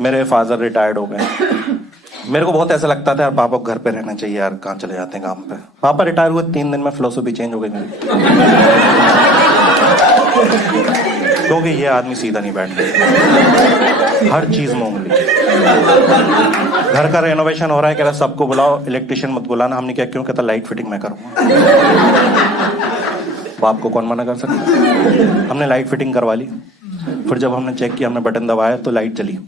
मेरे father retired हो गए। मेरे को बहुत ऐसा लगता था यार पापा को घर पे रहना चाहिए यार, कहाँ चले जाते हैं काम पे। पापा रिटायर हुए 3 दिन में फिलोसफी चेंज हो गई मेरी। क्योंकि ये आदमी सीधा नहीं बैठता, हर चीज में उंगली। घर का रेनोवेशन हो रहा है, कह रहा सबको बुलाओ, इलेक्ट्रिशियन मत बुलाना। हमने क्या, क्यों? कहता लाइट फिटिंग मैं करूंगा। बाप को कौन मना कर सकता। हमने लाइट फिटिंग करवा ली। फिर जब हमने चेक किया, हमने बटन दबाया तो लाइट जली।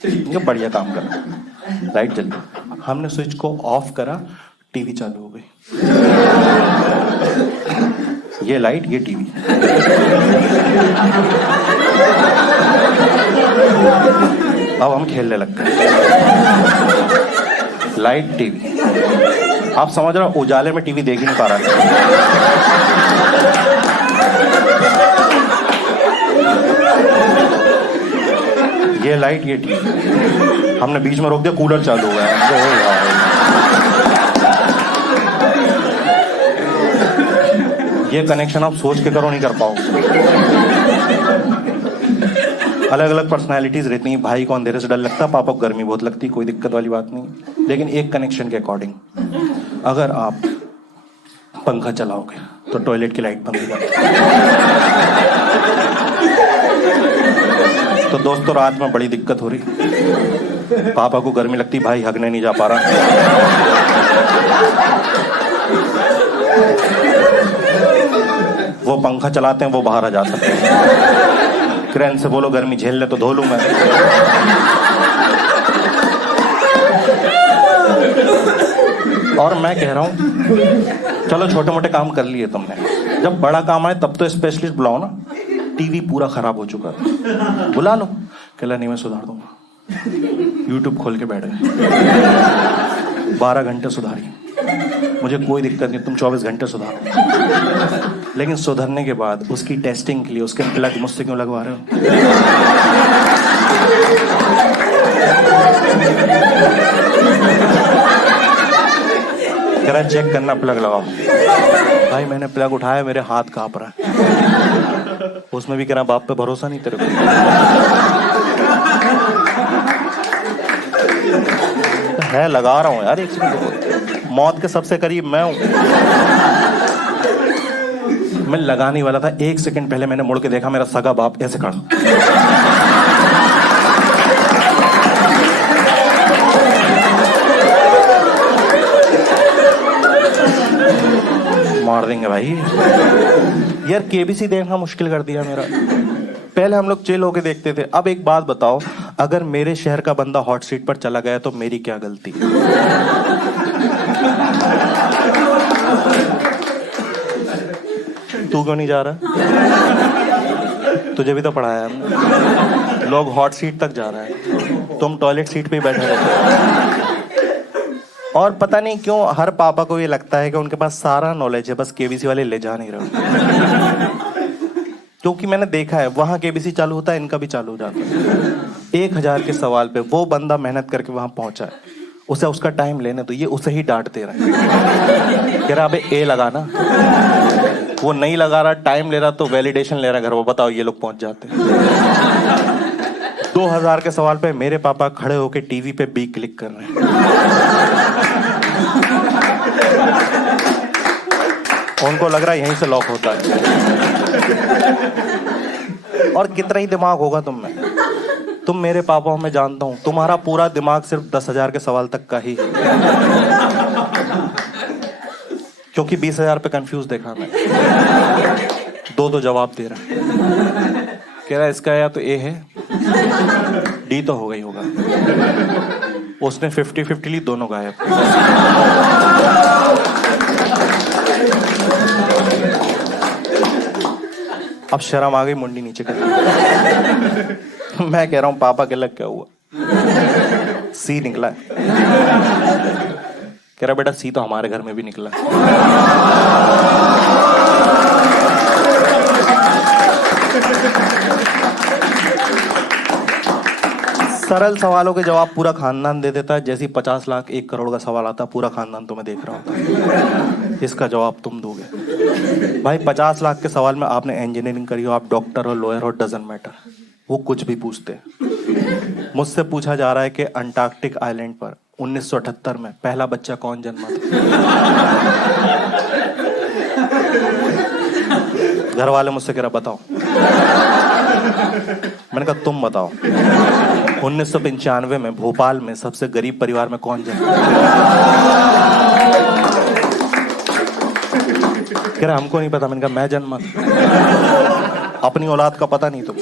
ये बढ़िया काम कर, लाइट जली। हमने स्विच को ऑफ करा, टीवी चालू हो गई। ये लाइट, ये टीवी। अब हम खेलने लग गए, लाइट टीवी। आप समझ रहे हो, उजाले में टीवी देख ही नहीं पा रहा। ये लाइट, ये टीवी। हमने बीच में रोक दिया, कूलर चालू हो गया। ये कनेक्शन आप सोच के करो, नहीं कर पाओ। अलग अलग पर्सनालिटीज रहती हैं। भाई को अंधेरे से डर लगता है, पापा को गर्मी बहुत लगती, कोई दिक्कत वाली बात नहीं। लेकिन एक कनेक्शन के अकॉर्डिंग, अगर आप पंखा चलाओगे तो टॉयलेट की लाइट बंद हो जाती। तो दोस्तों रात में बड़ी दिक्कत हो रही, पापा को गर्मी लगती, भाई हगने नहीं जा पा रहा। वो पंखा चलाते हैं, वो बाहर आ जाते हैं। क्रेन से बोलो गर्मी झेल ले तो धो लूं मैं। और मैं कह रहा हूं चलो छोटे मोटे काम कर लिए तुमने, जब बड़ा काम आए तब तो स्पेशलिस्ट बुलाओ ना। टीवी पूरा खराब हो चुका था, बुला लो। कहला नहीं मैं सुधार दूंगा। यूट्यूब खोल के बैठ गए, 12 घंटे सुधारी। मुझे कोई दिक्कत नहीं, तुम 24 घंटे सुधारो। लेकिन सुधरने के बाद उसकी टेस्टिंग के लिए उसके प्लग मुझसे क्यों लगवा रहे हो? कह रहा चेक करना, प्लग लगाओ। भाई मैंने प्लग उठाया, मेरे हाथ कांप रहा है। उसमें भी कह रहा बाप पे भरोसा नहीं तेरे को। है लगा रहा हूं यार, एक सेकंड। मौत के सबसे करीब मैं हूं। मैं लगाने वाला था, 1 सेकंड पहले मैंने मुड़ के देखा, मेरा सगा बाप ऐसे खड़ा। मार देंगे भाई। यार केबीसी देखना मुश्किल कर दिया मेरा। पहले हम लोग चिल होके देखते थे। अब एक बात बताओ, अगर मेरे शहर का बंदा हॉट सीट पर चला गया तो मेरी क्या गलती? तू क्यों नहीं जा रहा? तुझे भी तो पढ़ाया हमने। लोग हॉट सीट तक जा रहे हैं, तुम टॉयलेट सीट पे ही बैठे रहते। और पता नहीं क्यों हर पापा को ये लगता है कि उनके पास सारा नॉलेज है, बस केबीसी वाले ले जा नहीं रहे। क्योंकि मैंने देखा है, वहां केबीसी चालू होता है, इनका भी चालू हो जाता है। 1000 के सवाल पे वो बंदा मेहनत करके वहां पहुंचा है, उसे उसका टाइम लेने तो ये उसे ही डांट दे रहा है। कह रहा अबे ए लगाना, वो नहीं लगा रहा, टाइम ले रहा, तो वैलिडेशन ले रहा घर वो। बताओ ये लोग पहुंच जाते हैं। 2000 के सवाल पे मेरे पापा खड़े होके टीवी पे बी क्लिक कर रहे हैं। उनको लग रहा है यहीं से लॉक होता है। और कितना ही दिमाग होगा तुम में। तुम मेरे पापा हो, मैं जानता हूं, तुम्हारा पूरा दिमाग सिर्फ 10,000 के सवाल तक का ही है। क्योंकि 20,000 पे कंफ्यूज देखा मैं। दो जवाब दे रहा है। कह रहा है इसका या तो ए है, डी तो हो गई होगा। उसने 50-50 ली, दोनों गायब। अब शर्म आ गई, मुंडी नीचे कर। मैं कह रहा हूं पापा के लग क्या हुआ? सी निकला है। कह रहा बेटा सी तो हमारे घर में भी निकला। सरल सवालों के जवाब पूरा खानदान दे देता है। जैसे 50 लाख 1 करोड़ का सवाल आता है, पूरा खानदान तुम्हें देख रहा होता है, इसका जवाब तुम दोगे। भाई 50 लाख के सवाल में आपने इंजीनियरिंग करी हो, आप डॉक्टर हो, लॉयर हो, डजंट मैटर, वो कुछ भी पूछते हैं। मुझसे पूछा जा रहा है कि अंटार्कटिक आइलैंड पर 1978 में पहला बच्चा कौन जन्मा था। घर वाले मुझसे कह रहा बताओ। मैंने कहा तुम बताओ 1995 में भोपाल में सबसे गरीब परिवार में कौन जन्मा। कह रहा हमको नहीं पता। मैंने कहा मैं जन्मा। अपनी औलाद का पता नहीं तो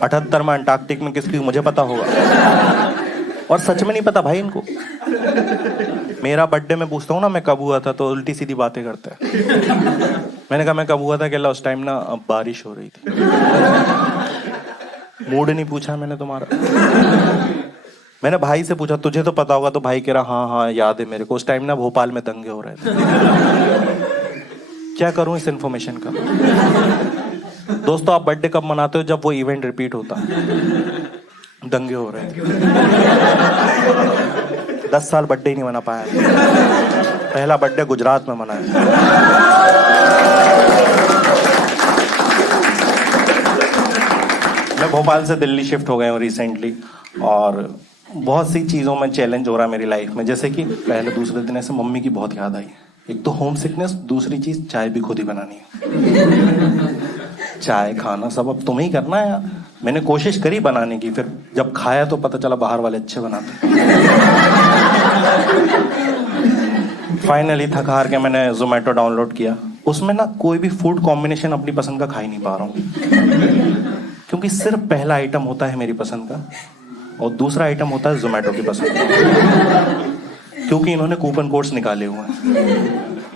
78 में अंटार्कटिक में किसकी मुझे पता होगा। और सच में नहीं पता भाई इनको। मेरा बर्थडे में पूछता हूँ ना मैं कब हुआ था तो उल्टी सीधी बातें करता है। मैंने कहा मैं कब हुआ था कि अल्लाह उस टाइम ना बारिश हो रही थी। मूड नहीं पूछा मैंने तुम्हारा। मैंने भाई से पूछा तुझे तो पता होगा तो भाई कह रहा हाँ हाँ याद है मेरे को। उस टाइम ना भोपाल में दंगे हो रहे थे। क्या करूं इस इंफॉर्मेशन का। दोस्तों आप बर्थडे कब मनाते हो जब वो इवेंट रिपीट होता है। दंगे हो रहे हैं। 10 साल बर्थडे ही नहीं मना पाया। पहला बर्थडे गुजरात में मनाया। मैं भोपाल से दिल्ली शिफ्ट हो गया हूँ रिसेंटली और बहुत सी चीज़ों में चैलेंज हो रहा है मेरी लाइफ में। जैसे कि पहले दूसरे दिन ऐसे मम्मी की बहुत याद आई। एक तो होम सिकनेस, दूसरी चीज़ चाय भी खुद ही बनानी है। चाय खाना सब अब तुम्हें ही करना है यार। मैंने कोशिश करी बनाने की, फिर जब खाया तो पता चला बाहर वाले अच्छे बनाते। फाइनली थक हार के मैंने जोमेटो डाउनलोड किया। उसमें ना कोई भी फूड कॉम्बिनेशन अपनी पसंद का खा ही नहीं पा रहा हूँ, क्योंकि सिर्फ पहला आइटम होता है मेरी पसंद का और दूसरा आइटम होता है जोमेटो की पसंद का, क्योंकि इन्होंने कूपन कोड्स निकाले हुए हैं।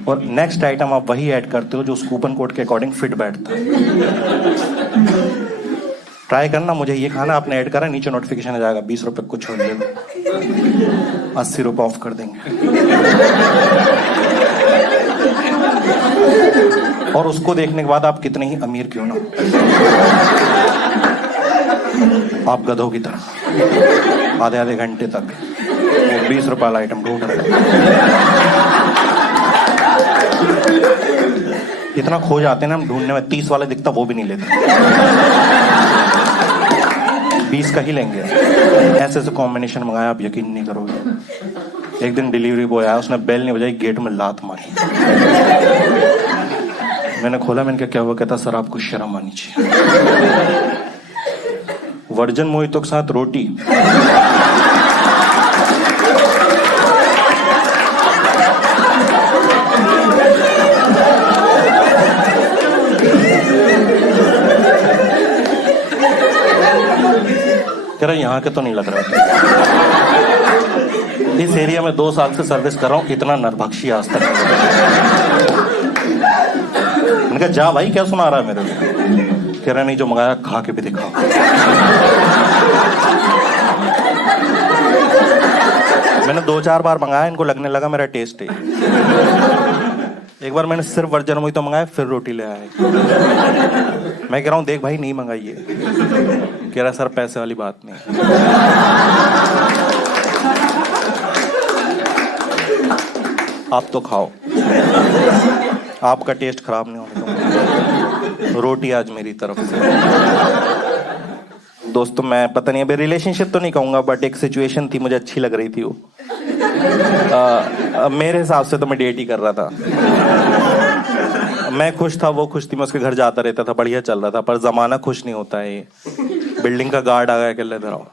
और नेक्स्ट आइटम आप वही ऐड करते हो जो उस कूपन कोड के अकॉर्डिंग फिट बैठता है। ट्राई करना, मुझे ये खाना आपने ऐड करा, नीचे नोटिफिकेशन आ जाएगा 20 रुपए कुछ छोड़ देगा, 80 रुपए ऑफ कर देंगे। और उसको देखने के बाद आप कितने ही अमीर क्यों ना, आप गधों की तरह आधे आधे घंटे तक वो 20 रुपए वाला आइटम ढूंढ रहे। इतना खो जाते हैं ना हम ढूंढने में, 30 वाला दिखता वो भी नहीं लेते, 20 का ही लेंगे। ऐसे ऐसे कॉम्बिनेशन मंगाया, आप यकीन नहीं करोगे। एक दिन डिलीवरी बॉय आया, उसने बेल नहीं बजाई, गेट में लात मारी। मैंने खोला, मैंने क्या हुआ? कहता सर आपको शर्म आनी चाहिए, वर्जन मोहितों के साथ रोटी। कह रहा यहाँ के तो नहीं लग रहा। इस एरिया में 2 साल से सर्विस कर रहा हूँ, इतना नरभक्षी आज तक। मैंने कहा जा भाई, क्या सुना रहा है मेरे को? कह रहा नहीं, जो मंगाया खा के भी दिखाओ। मैंने 2-4 बार मंगाया, इनको लगने लगा मेरा टेस्ट है। एक बार मैंने सिर्फ वर्जन मोहितो मंगाया, फिर रोटी ले आए। मैं कह रहा हूँ देख भाई नहीं मंगाइए। कह रहा सर पैसे वाली बात नहीं। आप तो खाओ, आपका टेस्ट खराब नहीं होने दूंगा। रोटी आज मेरी तरफ से। दोस्तों मैं पता नहीं, अभी रिलेशनशिप तो नहीं कहूंगा, बट एक सिचुएशन थी, मुझे अच्छी लग रही थी वो। मेरे हिसाब से तो मैं डेट ही कर रहा था। मैं खुश था, वो खुश थी, मैं उसके घर जाता रहता था, बढ़िया चल रहा था। पर जमाना खुश नहीं होता है। बिल्डिंग का गार्ड आ गया, कह लेता रहा हूँ,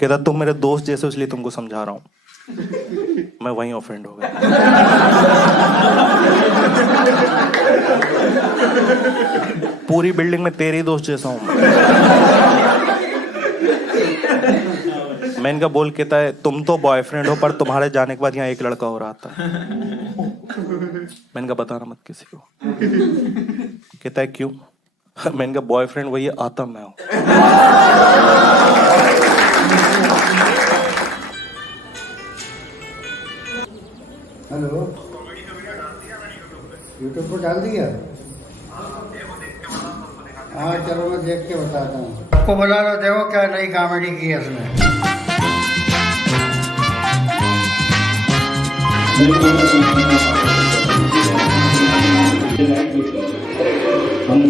कहता तुम मेरे दोस्त जैसे इसलिए तुमको समझा रहा हूँ। मैं वहीं ऑफेंड हो गया। पूरी बिल्डिंग में तेरे ही दोस्त जैसा हूँ मैं। इनका बोल कहता है तुम तो बॉयफ्रेंड हो, पर तुम्हारे जाने के बाद यहाँ एक लड़का और आता है। मैंने कहा बताना मत किसी को। कहता है क्यों? मैंने कहा बॉयफ्रेंड वही आता मैं हूँ। हेलो, यूट्यूब पर डाल दिया? हाँ चलो मैं देख के बताता हूँ। आपको बुला लो, देखो क्या नई कॉमेडी की है इसमें। हम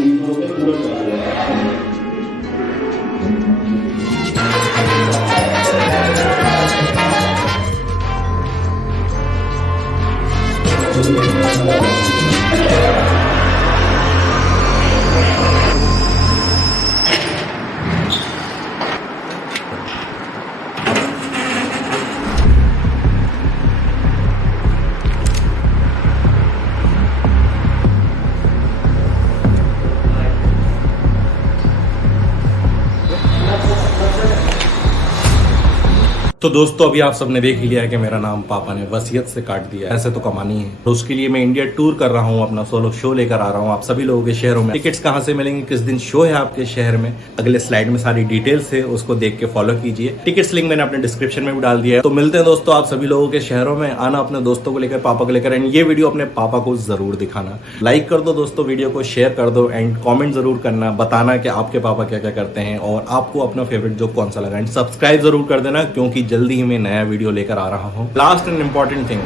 तो दोस्तों अभी आप सबने देख ही लिया है कि मेरा नाम पापा ने वसीयत से काट दिया है। ऐसे तो कमानी है, तो उसके लिए मैं इंडिया टूर कर रहा हूँ, अपना सोलो शो लेकर आ रहा हूँ आप सभी लोगों के शहरों में। टिकट्स कहाँ से मिलेंगे, किस दिन शो है आपके शहर में, अगले स्लाइड में सारी डिटेल्स है, उसको देख के फॉलो कीजिए। टिकट्स लिंक मैंने अपने डिस्क्रिप्शन में भी डाल दिया है। तो मिलते हैं दोस्तों आप सभी लोगों के शहरों में। आना अपने दोस्तों को लेकर, पापा को लेकर, एंड ये वीडियो अपने पापा को जरूर दिखाना। लाइक कर दो दोस्तों, वीडियो को शेयर कर दो, एंड कॉमेंट जरूर करना, बताना कि आपके पापा क्या क्या करते हैं और आपको अपना फेवरेट जो कौन सा लगा, एंड सब्सक्राइब जरूर कर देना क्योंकि जल्दी ही मैं नया वीडियो लेकर आ रहा हूँ। लास्ट एंड इंपॉर्टेंट थिंग,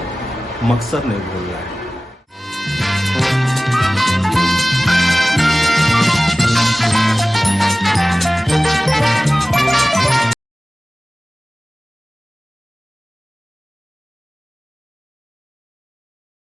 मकसद नहीं भूलना है।